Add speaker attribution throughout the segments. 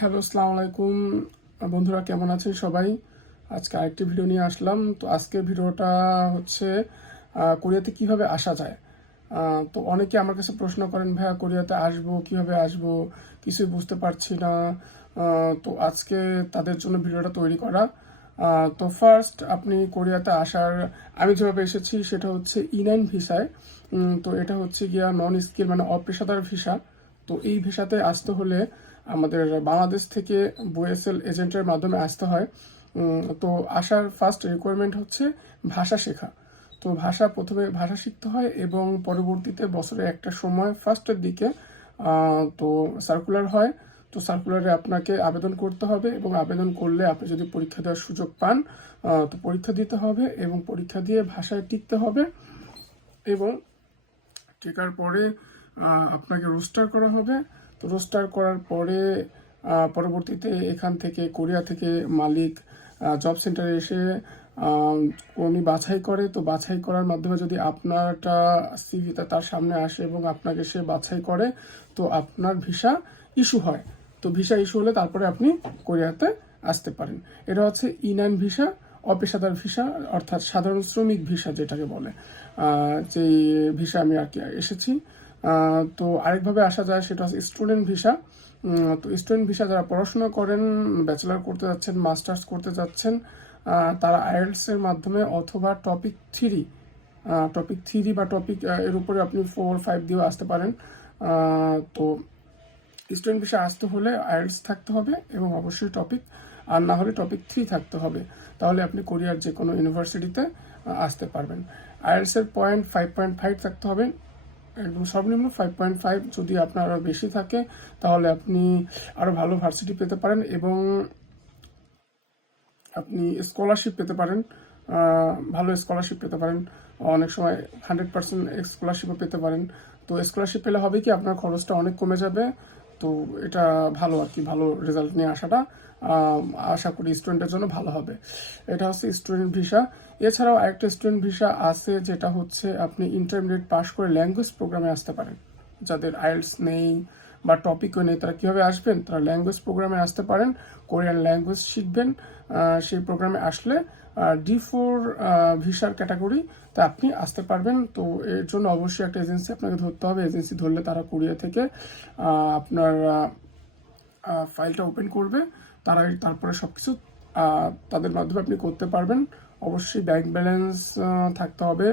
Speaker 1: Hello, আসসালামু আলাইকুম। বন্ধুরা, কেমন আছেন সবাই? আজকে আরেকটি ভিডিও নিয়ে আসলাম। তো আজকের ভিডিওটা হচ্ছে কোরিয়াতে কীভাবে আসা যায়? তো অনেকে আমার কাছে প্রশ্ন করেন, ভাইয়া, কোরিয়াতে আসব? কীভাবে আসব? কিছুই বুঝতে পারছি না। তো আজকে তাদের জন্য ভিডিওটা তৈরি করা। তো ফার্স্ট আপনি কোরিয়াতে আসার, আমি যেভাবে এসেছি, সেটা হচ্ছে ই নাইন ভিসায়। তো এটা হচ্ছে গিয়া নন স্কিল মানে অপেশাদার ভিসা। তো এই ভিসাতে আসতে হলে আমাদের বাংলাদেশ থেকে বোয়েসেল এজেন্টের মাধ্যমে আসতে হয়। তো আসার ফার্স্ট রিকোয়ারমেন্ট হচ্ছে ভাষা শেখা। তো ভাষা প্রথমে ভাষা শিখতে হয় এবং পরবর্তীতে বছরে একটা সময় ফার্স্টের দিকে তো সার্কুলার হয়। তো সার্কুলারে আপনাকে আবেদন করতে হবে এবং আবেদন করলে আপনি যদি পরীক্ষা দেওয়ার সুযোগ পান তো পরীক্ষা দিতে হবে এবং পরীক্ষা দিয়ে ভাষায় টিকতে হবে এবং টেকার পরে আপনাকে রোস্টার করা হবে। তো রোস্টার করার পরে পরবর্তীতে এখান থেকে কোরিয়া থেকে মালিক জব সেন্টারে এসে উনি বাছাই করে। তো বাছাই করার মাধ্যমে যদি আপনারটা সিভিটা তার সামনে আসে এবং আপনাকে সে বাছাই করে, তো আপনার ভিসা ইস্যু হয়। তো ভিসা ইস্যু হলে তারপরে আপনি কোরিয়াতে আসতে পারেন। এটা হচ্ছে ই নাইন ভিসা, অপেশাদার ভিসা, অর্থাৎ সাধারণ শ্রমিক ভিসা যেটাকে বলে। যে ভিসা আমি আর কি এসেছি। তো আরেকভাবে আসা যায় সেটা হচ্ছে স্টুডেন্ট ভিসা তো স্টুডেন্ট ভিসা যারা পড়াশোনা করেন ব্যাচেলার করতে যাচ্ছেন মাস্টার্স করতে যাচ্ছেন তারা আইএলস এর মাধ্যমে অথবা টপিক থ্রি টপিক থ্রি বা টপিক এর উপরে আপনি ফোর ফাইভ দিয়েও আসতে পারেন। তো স্টুডেন্ট ভিসা আসতে হলে আইএলস থাকতে হবে এবং অবশ্যই টপিক আর না হলে টপিক থ্রি থাকতে হবে। তাহলে আপনি কোরিয়ার যে কোনো ইউনিভার্সিটিতে আসতে পারবেন। আইএলস এর পয়েন্ট ফাইভ পয়েন্ট ফাইভ থাকতে হবে। একদম সর্বনিম্ন ফাইভ পয়েন্ট ফাইভ যদি আপনার আরও বেশি থাকে, তাহলে আপনি আরও ভালো ভার্সিটি পেতে পারেন এবং আপনি স্কলারশিপ পেতে পারেন ভালো স্কলারশিপ পেতে পারেন। অনেক সময় হান্ড্রেড পার্সেন্ট স্কলারশিপও পেতে পারেন। তো স্কলারশিপ পেলে হবে কি, আপনার খরচটা অনেক কমে যাবে। তো এটা ভালো আর কি, ভালো রেজাল্ট নিয়ে আসাটা আশা করি স্টুডেন্টের জন্য ভালো হবে। এটা হচ্ছে স্টুডেন্ট ভিসা এছাড়াও আরেকটা স্টুডেন্ট ভিসা আছে যেটা হচ্ছে আপনি ইন্টারমিডিয়েট পাস করে ল্যাঙ্গুয়েজ প্রোগ্রামে আসতে পারেন। যাদের আইএলস নেই বা টপিকও নেই, তারা কীভাবে আসবেন? তারা ল্যাঙ্গুয়েজ প্রোগ্রামে আসতে পারেন কোরিয়ান ল্যাঙ্গুয়েজ শিখবেন সেই প্রোগ্রামে আসলে ডি ফোর ভিসার ক্যাটাগরি তা আপনি আসতে পারবেন। তো এর জন্য অবশ্যই একটা এজেন্সি আপনাকে ধরতে হবে। এজেন্সি ধরলে তারা কোরিয়া থেকে আপনার ফাইলটা ওপেন করবে। তারা তারপরে সব কিছু তাদের মাধ্যমে আপনি করতে পারবেন। অবশ্যই ব্যাংক ব্যালেন্স থাকতে হবে।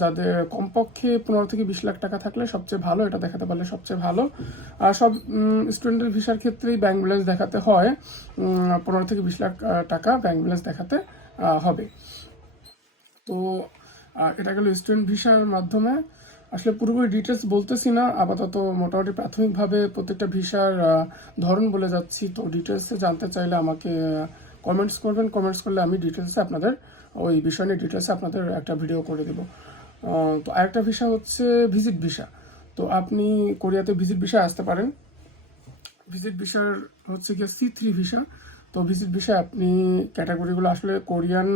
Speaker 1: যাদের কমপক্ষে পনেরো থেকে বিশ লাখ টাকা থাকলে সবচেয়ে ভালো, এটা দেখাতে পারলে সবচেয়ে ভালো। আর সব স্টুডেন্টের ভিসার ক্ষেত্রেই ব্যাংক ব্যালেন্স দেখাতে হয় পনেরো থেকে বিশ লাখ টাকা ব্যাংক ব্যালেন্স দেখাতে হবে। তো এটা গেল স্টুডেন্ট ভিসার মাধ্যমে। আসলে পুরোপুরি ডিটেলস বলতেছি না, আপাতত মোটামুটি প্রাথমিকভাবে প্রত্যেকটা ভিসার ধরন বলে যাচ্ছি। তো ডিটেলসে জানতে চাইলে আমাকে কমেন্টস করবেন। কমেন্টস করলে আমি ডিটেলসে আপনাদের, ওই বিষয় নিয়ে ডিটেলসে আপনাদের একটা ভিডিও করে দেবো। তো আরেকটা ভিসা হচ্ছে ভিজিট ভিসা তো আপনি কোরিয়াতে ভিজিট ভিসা আসতে পারেন। ভিজিট ভিসার হচ্ছে গিয়ে সি থ্রি ভিসা তো ভিজিট ভিসা আপনি ক্যাটাগরিগুলো আসলে কোরিয়ান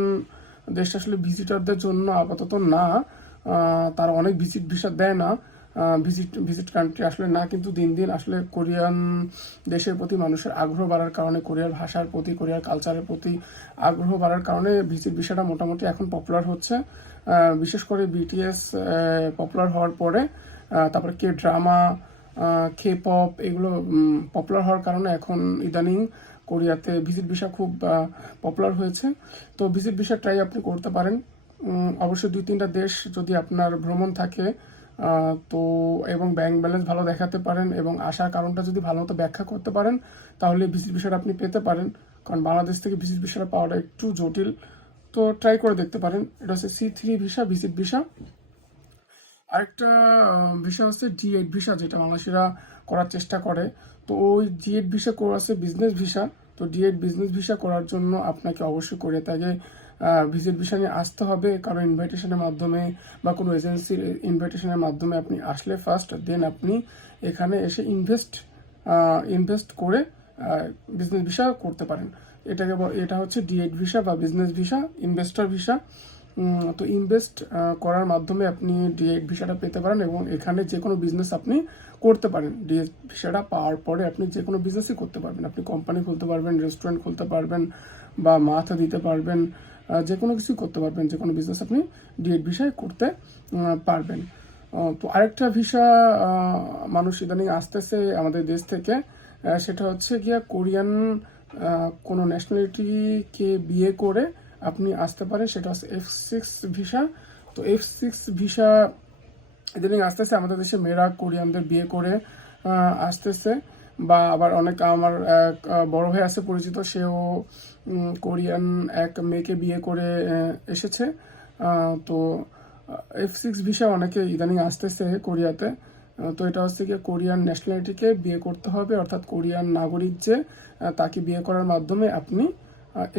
Speaker 1: দেশটা আসলে ভিজিটারদের জন্য আপাতত না। তারা অনেক ভিজিট ভিসা দেয় না। ভিজিট ভিজিট কান্ট্রি আসলে না, কিন্তু দিন দিন আসলে কোরিয়ান দেশের প্রতি মানুষের আগ্রহ বাড়ার কারণে, কোরিয়ার ভাষার প্রতি, কোরিয়ার কালচারের প্রতি আগ্রহ বাড়ার কারণে ভিজিট ভিসাটা মোটামুটি এখন পপুলার হচ্ছে। বিশেষ করে বিটিএস পপুলার হওয়ার পরে তারপরে কে ড্রামা কে পপ এগুলো পপুলার হওয়ার কারণে এখন ইদানিং কোরিয়াতে ভিজিট ভিসা খুব পপুলার হয়েছে। তো ভিজিট ভিসা ট্রাই আপনি করতে পারেন। অবশ্যই দুই তিনটা দেশ যদি আপনার ভ্রমণ থাকে তো এবং ব্যাংক ব্যালেন্স ভালো দেখাতে পারেন এবং আসার কারণটা যদি ভালো মতো ব্যাখ্যা করতে পারেন, তাহলে ভিসাটা আপনি পেতে পারেন। কারণ বাংলাদেশ থেকে ভিজিট ভিসাটা পাওয়াটা একটু জটিল। তো ট্রাই করে দেখতে পারেন। এটা হচ্ছে C three visa visit visa আরেকটা ভিসা হচ্ছে ডি এইট ভিসা যেটা বাংলাদেশিরা করার চেষ্টা করে। তো ওই ডি এইট ভিসা করা আছে বিজনেস ভিসা তো ডি এইট বিজনেস ভিসা করার জন্য আপনাকে অবশ্যই করে আগে ভিজিট ভিসা নিয়ে আসতে হবে। কারও ইনভাইটেশনের মাধ্যমে বা কোনো এজেন্সির ইনভাইটেশনের মাধ্যমে আপনি আসলে ফার্স্ট দেন আপনি এখানে এসে ইনভেস্ট ইনভেস্ট করে বিজনেস ভিসা করতে পারেন। এটাকে এটা হচ্ছে ডিএড ভিসা বা বিজনেস ভিসা ইনভেস্টর ভিসা তো ইনভেস্ট করার মাধ্যমে আপনি ডিএড ভিসাটা পেতে পারেন এবং এখানে যে কোনো বিজনেস আপনি করতে পারেন। ডিএড ভিসাটা পাওয়ার পরে আপনি যে কোনো বিজনেসই করতে পারবেন। আপনি কোম্পানি খুলতে পারবেন রেস্টুরেন্ট খুলতে পারবেন বা মাথা দিতে পারবেন যে কোনো কিছুই করতে পারবেন যে কোনো বিজনেস আপনি ডিএড ভিসায় করতে পারবেন। তো আরেকটা ভিসা মানুষ ইদানিং আসতেছে আমাদের দেশ থেকে সেটা হচ্ছে গিয়া কোরিয়ান কোনো ন্যাশনালিটিকে বিয়ে করে আপনি আসতে পারেন, সেটা হচ্ছে এফ সিক্স ভিসা তো এফ সিক্স ভিসা ইদানিং আসতেছে, আমাদের দেশে মেয়েরা, কোরিয়ানদের বিয়ে করে আসতেছে। বা আবার অনেক আমার এক বড় ভাই আছে পরিচিত, সেও কোরিয়ান এক মেয়েকে বিয়ে করে এসেছে। তো এফ সিক্স ভিসা অনেকে ইদানিং আসতেছে কোরিয়াতে। তো এটা হচ্ছে গিয়ে কোরিয়ান ন্যাশনালিটিকে বিয়ে করতে হবে, অর্থাৎ কোরিয়ান নাগরিক যে তাকে বিয়ে করার মাধ্যমে আপনি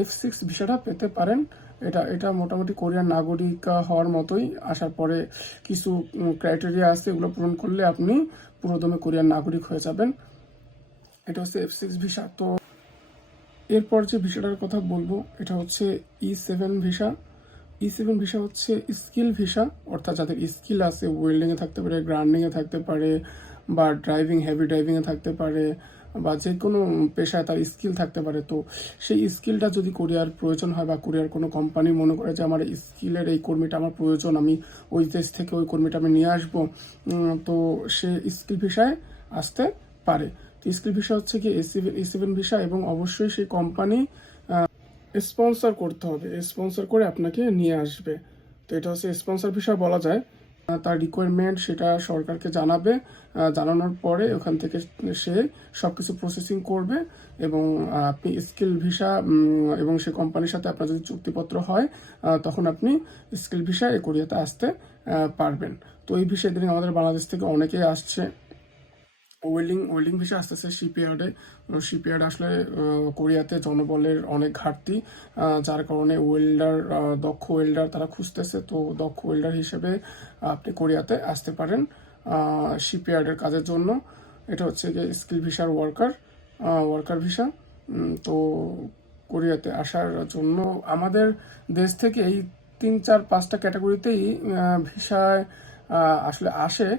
Speaker 1: এফ সিক্স ভিসাটা পেতে পারেন। এটা এটা মোটামুটি কোরিয়ান নাগরিক হওয়ার মতোই। আসার পরে কিছু ক্রাইটেরিয়া আছে, এগুলো পূরণ করলে আপনি পুরোদমে কোরিয়ান নাগরিক হয়ে যাবেন। এটা হচ্ছে এফ সিক্স ভিসা। তো এরপর যে ভিসাটার কথা বলব, এটা হচ্ছে E seven visa. E seven visa হচ্ছে স্কিল ভিসা, অর্থাৎ যাদের স্কিল আছে ওয়েল্ডিংয়ে থাকতে পারে গ্রাইন্ডিংয়ে থাকতে পারে, বা ড্রাইভিং হেভি ড্রাইভিংয়ে থাকতে পারে বা যে কোনো পেশায় তার স্কিল থাকতে পারে, তো সেই স্কিলটা যদি কোরিয়ার প্রয়োজন হয় বা কোরিয়ার কোনো কোম্পানি মনে করে যে আমার স্কিলের এই কর্মীটা আমার প্রয়োজন, আমি ওই দেশ থেকে ওই কর্মীটা আমি নিয়ে আসব তো সে স্কিল ভিসায় আসতে পারে। তো স্কিল ভিসা হচ্ছে কি এ সেভেন ভিসা এবং অবশ্যই সেই কোম্পানি স্পন্সর করতে হবে। স্পন্সর করে আপনাকে নিয়ে আসবে। তো এটা হচ্ছে স্পন্সর বিষয় বলা যায়। তার রিকোয়ারমেন্ট সেটা সরকারকে জানাবে জানানোর পরে ওখান থেকে সে সব কিছু প্রসেসিং করবে এবং আপনি স্কিল ভিসা এবং সে কোম্পানির সাথে আপনার যদি চুক্তিপত্র হয় তখন আপনি স্কিল ভিসা এ কোরিয়াতে আসতে পারবেন। তো এই ভিসা দিন আমাদের বাংলাদেশ থেকে অনেকেই আসছে। ওয়েল্ডিং ওয়েল্ডিং ভিসা আসতেছে শিপইয়ার্ডে শিপইয়ার্ড আসলে কোরিয়াতে জনবলের অনেক ঘাটতি যার কারণে ওয়েল্ডার দক্ষ ওয়েল্ডার তারা খুঁজতেছে। তো দক্ষ ওয়েল্ডার হিসেবে আপনি কোরিয়াতে আসতে পারেন শিপইয়ার্ডের কাজের জন্য। এটা হচ্ছে গিয়ে স্কিল ভিসার ওয়ার্কার ওয়ার্কার ভিসা। তো কোরিয়াতে আসার জন্য আমাদের দেশ থেকে এই তিন, চার, পাঁচটা ক্যাটাগরিতেই ভিসায় আসলে আসে।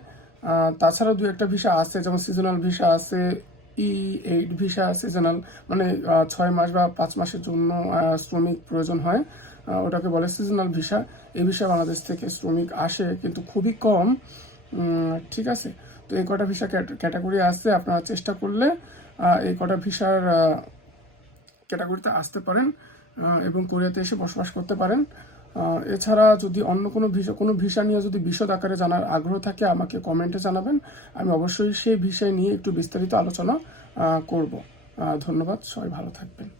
Speaker 1: আহ, তাছাড়াও দু একটা ভিসা আছে যেমন সিজনাল ভিসা আছে ই এইট ভিসা সিজনাল মানে ছয় মাস বা পাঁচ মাসের জন্য শ্রমিক প্রয়োজন হয়। ওটাকে বলে সিজনাল ভিসা। এই ভিসা বাংলাদেশ থেকে শ্রমিক আসে কিন্তু খুবই কম। ঠিক আছে? তো এই কটা ভিসা ক্যাটাগরি আছে আপনারা চেষ্টা করলে এই কটা ভিসার ক্যাটাগরিতে আসতে পারেন এবং কোরিয়াতে এসে বসবাস করতে পারেন। এছাড়া যদি অন্য কোনো ভিসা কোনো ভিসা নিয়ে যদি বিশদ আকারে জানার আগ্রহ থাকে, আমাকে কমেন্টে জানাবেন। আমি অবশ্যই সেই ভিসায় নিয়ে একটু বিস্তারিত আলোচনা করব। ধন্যবাদ। সবাই ভালো থাকবেন।